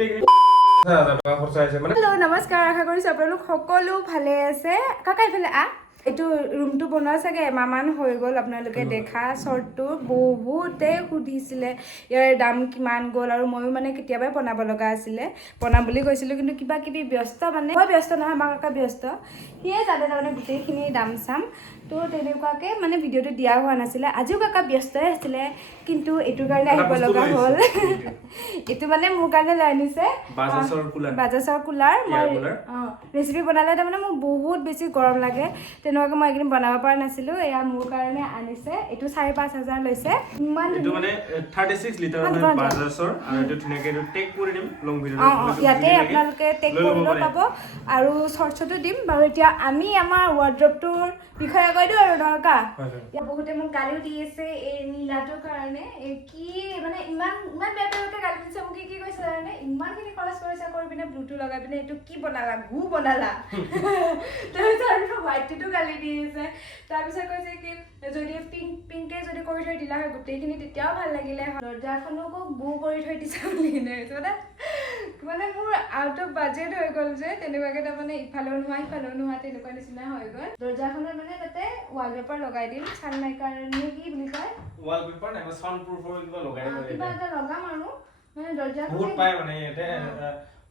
Hello' নমস্কাৰ, আশা কৰিছোঁ আপোনালোক সকলো ভালে আছে। কাকা এইফালে এইটো ৰুমটো বনোৱা চাগে এমাহমান হৈ গ'ল। আপোনালোকে দেখা শ্বৰ্টটো বহুতে সুধিছিলে ইয়াৰ দাম কিমান গ'ল, আৰু ময়ো মানে কেতিয়াবাই বনাব লগা আছিলে, বনাম বুলি কৈছিলোঁ, কিন্তু কিবা কিবি ব্যস্ত, মানে মই ব্যস্ত নহয়, আমাৰ কাকা ব্যস্ত, সিয়ে জানে তাৰমানে গোটেইখিনি দাম চাম। তো তেনেকুৱাকৈ মানে ভিডিঅ'টো দিয়া হোৱা নাছিলে। আজিও কাকা ব্যস্তই আছিলে, কিন্তু এইটোৰ কাৰণে আহিব লগা হ'ল। এইটো মানে মোৰ কাৰণে লৈ আনিছে বাজাজৰ কুলাৰ। মই ৰেচিপি বনালে তাৰমানে মোৰ বহুত বেছি গৰম লাগে, তেনেকুৱাকৈ মই এইখিনি বনাব পৰা নাছিলোঁ। এয়া মোৰ কাৰণে আনিছে। এইটো 5,500 লৈছে। ইমান ইয়াতে আপোনালোকে টেক কৰিলেও পাব আৰু শ্বৰ্টছতো দিম বাৰু। এতিয়া আমি আমাৰ ৱাৰ্ড্ৰবটোৰ বিষয়ে কৈ দিওঁ আৰু নৰকা। বহুতে মোক গালিও দি আছে এই নীলাটোৰ কাৰণে। কি মানে ইমান বেয়া বেয়াকৈ গালি দিছে মোক। কি কৈছে জানে, ইমানখিনি খৰচ কৰিছা কৰি পিনে ব্লুটুথ লগাই পিনে এইটো কি বনালা, গু বনালা। তাৰপিছত আৰু হোৱাইটটোতো গালি দি আছে। তাৰপিছত কৈছে কি যদি পিংকে যদি কৰি থৈ দিলা হয় গোটেইখিনি তেতিয়াও ভাল লাগিলে হয়, দৰ্জাখনকো গু কৰি থৈ দিছে বুলি কিনে মানে মোৰ আউট অফ বাজেট হৈ গ'ল যে, তেনেকুৱাকে তাৰমানে ইফালেও নোহোৱা তেনেকুৱা নিচিনা হৈ গ'ল। দৰ্জাখনত মানে তাতে ৱালপেপাৰ লগাই দিম, চানমাইকাৰ নে কি বুলি কয়, ৱালপেপাৰ নাইবা সাউন্ডপ্ৰুফৰ কিবা লগাই দিব, কিবা এটা লগাম আৰু মানে দৰ্জাখন বহুত পায় মানে ইয়াতে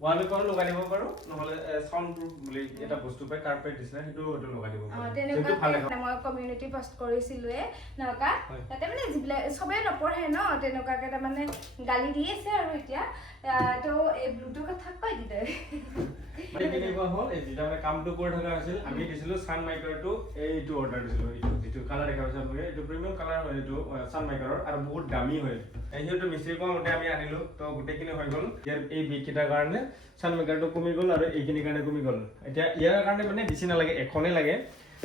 ৱালপেপাৰ লগাই দিব পাৰো, নহলে সাউন্ডপ্ৰুফ বুলি এটা বস্তু পায়, কাৰ্পেট দিছে, সেইটো লগাই দিব পাৰো। তেনেকুৱা মই কমিউনিটি পোষ্ট কৰিছিলোৱে নকা, তাতে মানে যিবিলাক চবেই নপঢ়ে ন, তেনেকুৱাকে তাৰমানে গালি দি আছে আৰু এতিয়া তো এই ব্লুটুথ কথা কৈ দিলে। মানে কেনেকুৱা হ'ল, এই যেটা মানে কামটো কৰি থকা আছিল, আমি দিছিলো সানমাইকাৰটো, এইটো অৰ্ডাৰ দিছিলো, এইটো কালাৰ দেখা পাইছে আপোনালোকে, এইটো প্ৰিমিয়াম কালাৰ হয়, এইটো সানমাইকাৰৰ আৰু বহুত দামী হয়। সিহঁতে মিস্ত্ৰী কোৱা মতে আমি আনিলো, তো গোটেইখিনি হৈ গ'ল। ইয়াৰ এই বিকেইটাৰ কাৰণে সানমাইকাৰটো কমি গ'ল আৰু এইখিনিৰ কাৰণে কমি গ'ল। এতিয়া ইয়াৰ কাৰণে মানে বেছি নালাগে, এখনেই লাগে।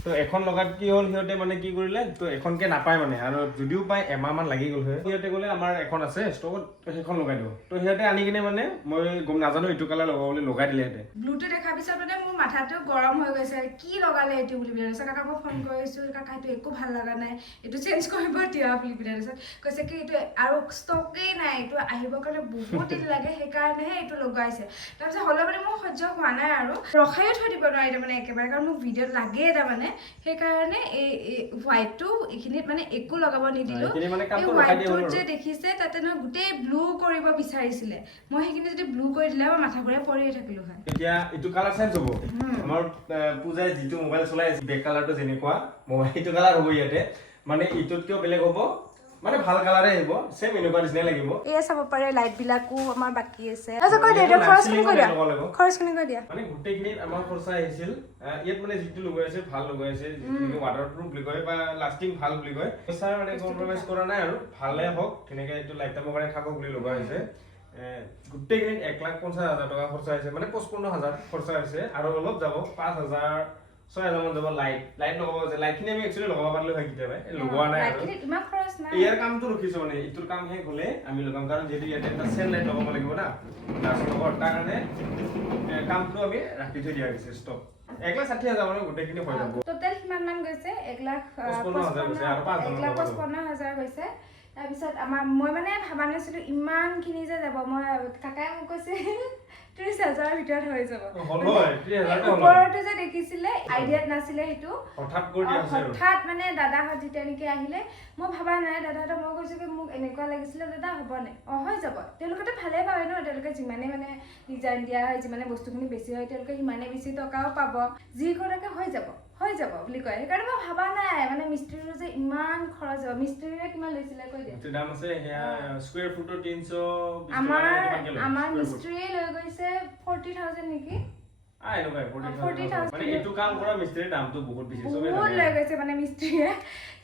তো এখন লগাত কি হ'ল, সিহঁতে মানে কি কৰিলে, তো এখনকে নাপায় মানে, আৰু যদিও পায় এমাহমান লাগি গ'ল হয়। সিহঁতে ক'লে আমাৰ এখন আছে ষ্টকত, সেইখন লগাই দিওঁ। তো সিহঁতে আনি কিনে মানে মই গম নাজানো এইটো কালাৰ লগাব বুলি লগাই দিলে সিহঁতে। ব্লুটুথ দেখাৰ পিছত মানে মোৰ মাথাটো গৰম হৈ গৈছে, কি লগালে এইটো বুলি পিনে। তাৰপিছত কাকাক মই ফোন কৰিছোঁ, কাকা এইটো একো ভাল লগা নাই, এইটো চেঞ্জ কৰিব দিয়া বুলি পিনে। তাৰপিছত কৈছে কি এইটো আৰু ষ্টকেই নাই, এইটো আহিবৰ কাৰণে বহুত দিন লাগে, সেইকাৰণেহে এইটো লগাইছে। তাৰপিছত হ'লেও মানে মোৰ সহ্য হোৱা নাই আৰু ৰখাইও থৈ দিব নোৱাৰি তাৰমানে একেবাৰে, কাৰণ মোক ভিডিঅ'ত লাগেই তাৰমানে। সেইকাৰণে এই হোৱাইটটো এইখিনিত মানে একো লগাব নিদিলোঁ। এই হোৱাইটটোত যে দেখিছে তাতে নহয় গোটেই ব্লু কৰিব বিচাৰিছিলে, মই সেইখিনি যদি ব্লু কৰি দিলে মই মাথা ঘূৰাই পৰিয়ে থাকিলো হয়। এতিয়া এইটো কালাৰ চেঞ্জ হ'ব। আমাৰ পূজাই যিটো মোবাইল চলাই আছে, বেক কালাৰটো যেনেকুৱা মোবাইল এইটো কালাৰ হ'ব ইয়াতে, মানে ইটোতকেও বেলেগ হ'ব, মানে ভাল কালাৰে আহিব, সেম এনেকুৱা নিচিনাই লাগিব। এয়া চাব পাৰে, লাইট বিলাকো আমাৰ বাকি আছে। আচ্ছা কৈ দিয়া, খৰচখিনি কৈ দিয়া, খৰচখিনি কৈ দিয়া। মানে গোটেইখিনিত আমাৰ খৰচা আহিছিল, ইয়াত মানে যিটো লগাইছে ভাল লগাইছে, যিটো ৱাটাৰপ্ৰুফ বুলি কয় বা লাষ্টিং ভাল বুলি কয়, পইচা মানে কম্প্ৰমাইজ কৰা নাই আৰু ভালে হওক, তেনেকে এইটো লাইফ টাইমৰ কাৰণে থাকক বুলি লগোৱা হৈছে। গোটেইখিনিত 1,50,000 টকা খৰচা হৈছে, মানে 55,000 খৰচা হৈছে, আৰু অলপ যাব 5,000 6,000 মান যাব। লাইট লগাব আছে, লাইটখিনি আমি একচুৱেলি লগাব পাৰিলো হয় কেতিয়াবা, লগোৱা নাই আৰু ইয়াৰ কামটো ৰখিছো, মানে ইটোৰ কাম শেষ হ'লে আমি লগাম, কাৰণ যিহেতু ইয়াতে এটা চেল লাইট লগাব লাগিব না গ্লাছৰ লগত, তাৰ কাৰণে কামটো আমি ৰাখি থৈ দিয়া হৈছে ষ্টক। 1,60,000 মানে গোটেইখিনি হৈ যাব। টোটেল কিমান মান গৈছে? 1,55,000 গৈছে। তাৰপিছত মই মানে ভাবা নাছিলো ইমানখিনি যে যাব। মই কাকাই মোক কৈছে 30,000ৰ ভিতৰত হৈ যাব। ওপৰতো যে দেখিছিলে আইডিয়াত নাছিলে, সেইটো হঠাৎ মানে দাদাহঁত যেতিয়া নেকি আহিলে, মই ভাবা নাই। দাদাহঁতক মই কৈছো কি মোক এনেকুৱা লাগিছিলে, দাদা হ'বনে? হৈ যাব। তেওঁলোকেতো ভালেই পায় ন, তেওঁলোকে যিমানে মানে ডিজাইন দিয়া হয়, যিমানে বস্তুখিনি বেছি হয়, তেওঁলোকে সিমানে বেছি টকাও পাব, যিকোনোকে হৈ যাব বুলি কয়। সেইকাৰণে মই ভাবা নাই মানে মিস্ত্ৰীৰো যে ইমান খৰচ হ'ব। মিস্ত্ৰীৰে কিমান লৈছিলে কৈ দিয়া? দাম আছে স্কয়াৰ ফুটৰ 320 আমাৰ মিস্ত্ৰীয়ে লৈ গৈছে 40,000 নেকি? মানে এইটো কাম কৰা মিস্ত্ৰীৰ দামটো বহুত বেছি, বহুত লৈ গৈছে মানে মিস্ত্ৰীয়ে।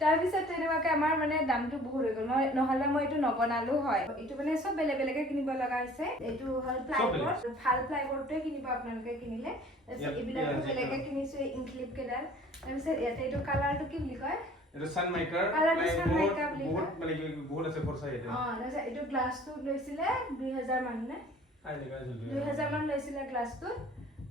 তাৰপিছত তেনেকুৱাকে আমাৰ মানে দামটো বহুত হৈ গ'ল, নহ'লে মই এইটো নবনালো হয়। এইটো মানে চব বেলেগ বেলেগে কিনিব লগা হৈছে। এইটো হ'ল প্লাইবৰ্ড, ভাল প্লাইবৰ্ডটোৱে কিনিব আপোনালোকে কিনিলে। তাৰপিছত এইবিলাকো বেলেগে কিনিছো, ইনক্লিপ কেইডাল। তাৰপিছত ইয়াতে এইটো কালাৰটো কি বুলি কয়? এইটো সানমাইকাৰ, বহুত আছে খৰচা ইয়াতে। তাৰপিছত এইটো গ্লাছটো লৈছিলে 2,000 মান নে? 2,000 মান লৈছিলে গ্লাছটো।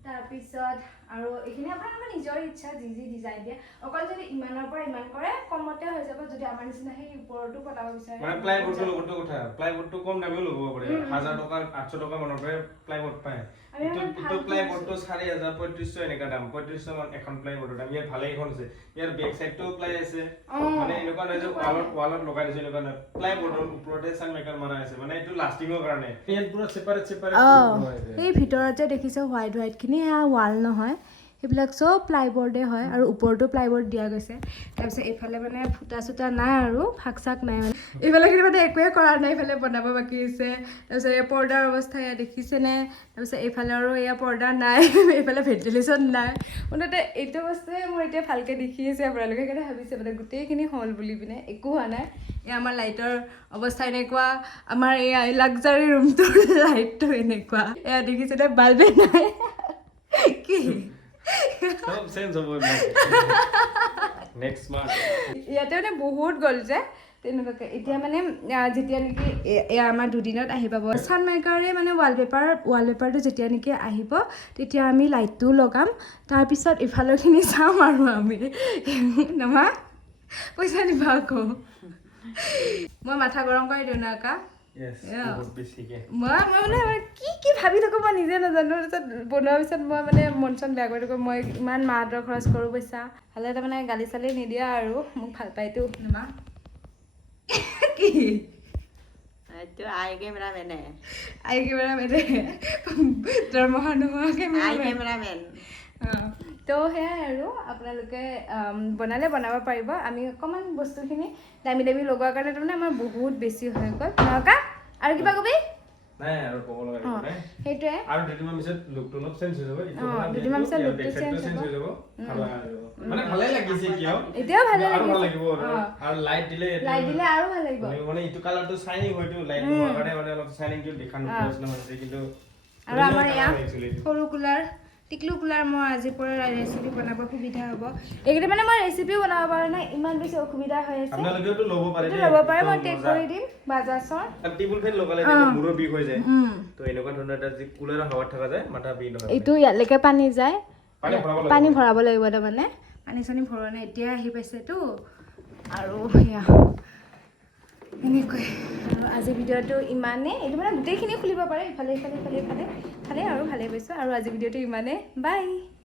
তাৰপিছত আৰু এইখিনি আপোনালোকৰ নিজৰ ইচ্ছা যি ডিজাইন দিয়ে অকল যদি ইমানৰ পৰা ইমান কৰে কমতে হৈ যাব যদি আমাৰ নিচিনা সেই ওপৰতো কটাব বিচাৰে মানে প্লাইবোৰ্ডৰ লগতো কথা প্লাইবোৰ্ডটো কম দামেও লগাব পাৰে 1000 টকা 800 টকা মানৰ পৰা প্লাইবোৰ্ড পায় ইটো প্লাইবোৰ্ডটো 4000 3500 এনেকা দাম 3500 মান এখন প্লাইবোৰ্ডৰ দাম ইয়াত ভালে এখন আছে ইয়াৰ বেক সাইডটো প্লাই আছে মানে এনেকুৱা নহয় যে ৱালত লগাই দিছে এনেকুৱা নহয় প্লাইবোৰ্ডৰ ওপৰতে সান মেকাৰ মাৰা আছে মানে এইটো লাষ্টিংৰ কাৰণে ইয়াত পুৰা সেপাৰেট এই ভিতৰত যে দেখিছে হোৱাইট খিনি সেয়া ৱাল নহয় সেইবিলাক চব প্লাইবোৰ্ডে হয় আৰু ওপৰতো প্লাইবোৰ্ড দিয়া গৈছে তাৰপিছত এইফালে মানে ফুটা চুটা নাই আৰু ফাক চাক নাই মানে এইফালেখিনি মানে একোৱে কৰা নাই এইফালে বনাব বাকী আছে তাৰপিছত এই পৰ্দাৰ অৱস্থা এয়া দেখিছেনে তাৰপিছত এইফালে আৰু এয়া পৰ্দা নাই এইফালে ভেণ্টিলেশ্যন নাই মুঠতে এইটো বস্তুৱে মোৰ এতিয়া ভালকৈ দেখি আছে আপোনালোকে সেইকাৰণে ভাবিছে মানে গোটেইখিনি হ'ল বুলি পিনে একো হোৱা নাই এয়া আমাৰ লাইটৰ অৱস্থা এনেকুৱা আমাৰ এয়া লাক্সাৰী ৰুমটোৰ লাইটটো এনেকুৱা এয়া দেখিছেনে বাল্বে নাই কি সব চেঞ্জ হ'ব নেক্সট মান্থ ইয়াতে মানে বহুত গ'ল যে তেনেকুৱাকৈ এতিয়া মানে যেতিয়া নেকি এয়া আমাৰ দুদিনত আহি পাব চানমাইকাৰে মানে ৱালপেপাৰটো যেতিয়া নেকি আহিব তেতিয়া আমি লাইটটোও লগাম তাৰপিছত ইফালৰখিনি চাম আৰু আমি নমা পইচা দিবা আকৌ মই মাথা গৰম কৰি দিওঁ না আকা মই মানে কি ভাবি থাকোঁ মই নিজে নাজানো তাৰপিছত বনোৱাৰ পিছত মই মানে মন চন বেয়া কৰি থাকোঁ মই ইমান মাহঁতৰ খৰচ কৰোঁ পইচা ভালে তাৰমানে গালি চালি নিদিয়া আৰু মোক ভাল পায়তো মা কি আই কেমেৰামেন দৰমহা নোহোৱাকৈ আই কেমেৰামেন তো সেয়াই আৰু আপোনালোকে বনালে বনাব পাৰিব আমি অকণমান বস্তুখিনি দামী লগোৱাৰ কাৰণে তাৰমানে আমাৰ বহুত বেছি হৈ গ'ল নকা আৰু কিবা কবি নাই আৰু ক'ব লগা নাই সেইটোৱে আৰু দুদিনমান পিছত লুকটো অলপ চেঞ্জ হৈ যাব দুদিনমান পিছত লুকটো চেঞ্জ হৈ যাব মানে ভালে লাগিছে কিয় এতিয়াও ভালে আৰু ভাল লাগিব লাগিব আৰু লাইট দিলে আৰু ভাল লাগিব মানে ইটো কালাৰটো শাইনিং হয়তো লাইট হোৱাৰ কাৰণে মানে অলপ শাইনিংটো দেখা নোপোৱা হৈছে কিন্তু আৰু আমাৰ এয়া সৰু কুলাৰ টিকলু কুলাৰ মই আজিৰ পৰা ৰেচিপি বনাব সুবিধা হ'ব এইকেইটা মানে মই ৰেচিপিও বনাব পৰা নাই ইমান বেছি অসুবিধা হৈ আছে আপোনালোকেওতো ল'ব পাৰে মই টেক কৰি দিম বাজাজৰ টেবুল ফেন লগালে মূৰৰ বিষ হৈ যায় তো এনেকুৱা ধৰণৰ এটা যি কুলাৰৰ হাৱাত থকা যায় মাথা বিষ নহয় এইটো ইয়ালৈকে পানী যায় পানী ভৰাব লাগিব তাৰমানে পানী চানী ভৰোৱা নাই এতিয়া আহি পাইছেতো আৰু সেয়া এনেকৈ আৰু আজি ভিডিঅ'টো ইমানেই এইটো মানে গোটেইখিনি খুলিব পাৰে ইফালে আৰু ভালেই পাইছোঁ আৰু আজি ভিডিঅ'টো ইমানেই বাই